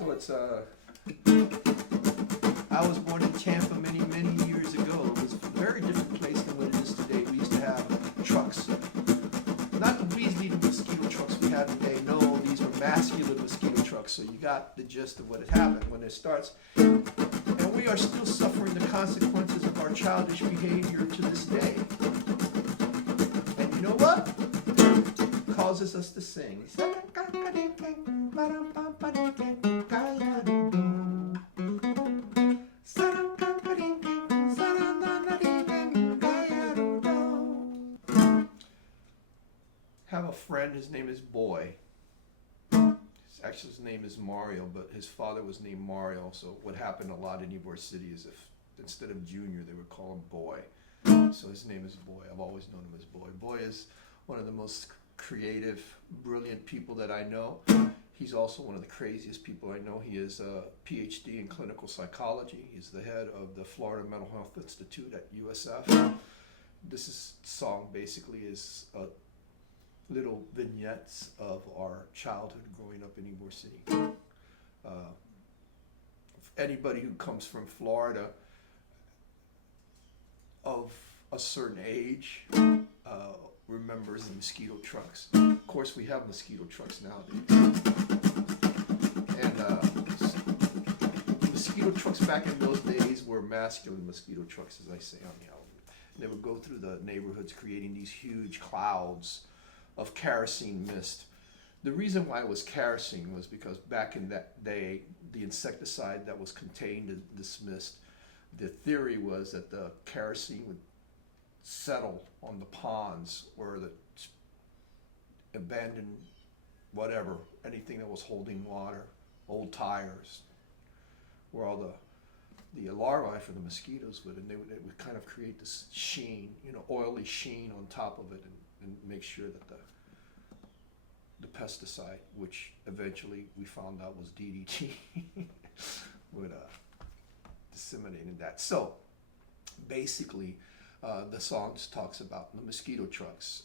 So it's I was born in Tampa many years ago. It was a very different place than what it is today. We used to have trucks, not the Weasley mosquito trucks we have today. No, these were masculine mosquito trucks. So you got the gist of what had happened when it starts. And we are still suffering the consequences of our childish behavior to this day. And you know what? It causes us to sing. Have a friend, his name is Boy. Actually, his name is Mario, but his father was named Mario. So what happened a lot in Ybor City is if instead of Junior, they would call him Boy. So his name is Boy. I've always known him as Boy. Boy is one of the most creative, brilliant people that I know. He's also one of the craziest people I know. He is a PhD in clinical psychology. He's the head of the Florida Mental Health Institute at USF. Song basically is little vignettes of our childhood growing up in Ybor City. Anybody who comes from Florida of a certain age remembers the mosquito trucks. Of course, we have mosquito trucks nowadays. And mosquito trucks back in those days were masculine mosquito trucks, as I say on the album. And they would go through the neighborhoods creating these huge clouds of kerosene mist. The reason why it was kerosene was because back in that day, the insecticide that was contained in this mist, the theory was that the kerosene would settle on the ponds or the abandoned whatever, anything that was holding water, old tires, where all the larvae for the mosquitoes would, and it would kind of create this sheen, oily sheen on top of it, and make sure that the pesticide, which eventually we found out was DDT, would disseminate in that. So basically, the song just talks about the mosquito trucks,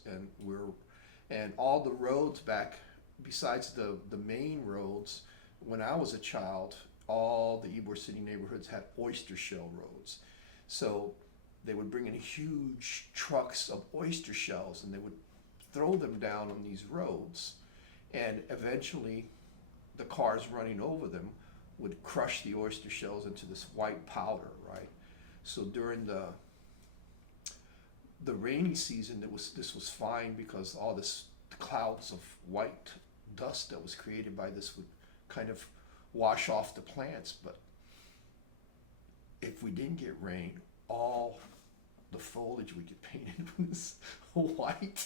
and all the roads back, besides the main roads, when I was a child, all the Ybor City neighborhoods had oyster shell roads. So they would bring in huge trucks of oyster shells and they would throw them down on these roads, and eventually the cars running over them would crush the oyster shells into this white powder, right? So during the rainy season, this was fine because all this clouds of white dust that was created by this would kind of wash off the plants. But if we didn't get rain, all the foliage would get painted with this white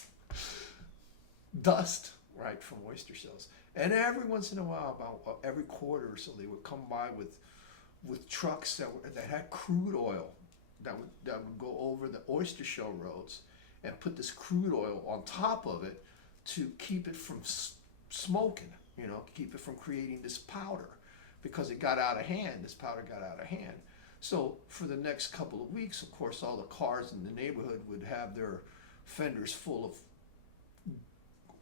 dust, right, from oyster shells. And every once in a while, about every quarter or so, they would come by with trucks that had crude oil that would go over the oyster shell roads and put this crude oil on top of it to keep it from smoking, keep it from creating this powder, because it got out of hand. This powder got out of hand. So for the next couple of weeks, of course, all the cars in the neighborhood would have their fenders full of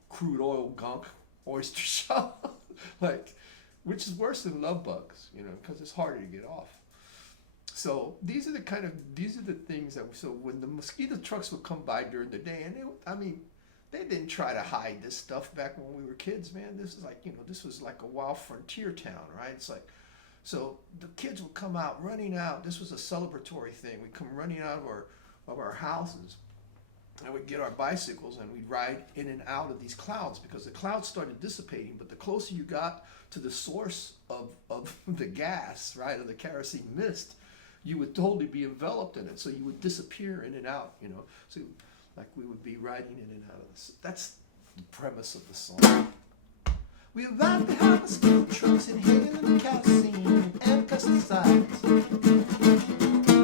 crude oil gunk, oyster shell, which is worse than love bugs, because it's harder to get off. So these are the things so when the mosquito trucks would come by during the day, and they didn't try to hide this stuff back when we were kids, man. This is this was like a wild frontier town, right? It's like, so the kids would come out, running out. This was a celebratory thing. We'd come running out of our houses, and we'd get our bicycles and we'd ride in and out of these clouds, because the clouds started dissipating, but the closer you got to the source of the gas, right, of the kerosene mist, you would totally be enveloped in it. So you would disappear in and out, So we would be riding in and out of this. That's the premise of the song. We arrived to have mosquito trucks inhaling kerosene and pesticides.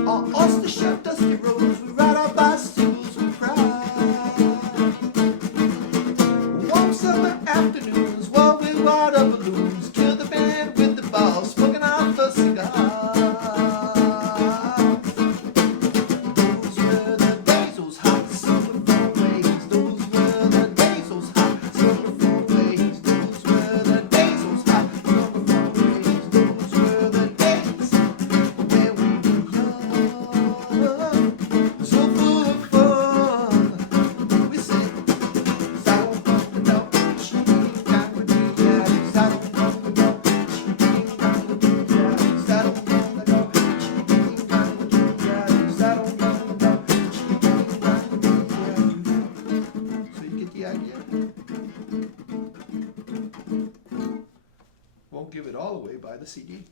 On oyster shell dusty roads, we ride our bicycles with pride. Warm summer afternoons, while we water balloons, kill the band with the ball, smoking our first cigar. give it all away, buy the CD.